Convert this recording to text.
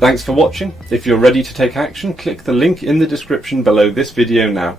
Thanks for watching. If you're ready to take action, click the link in the description below this video now.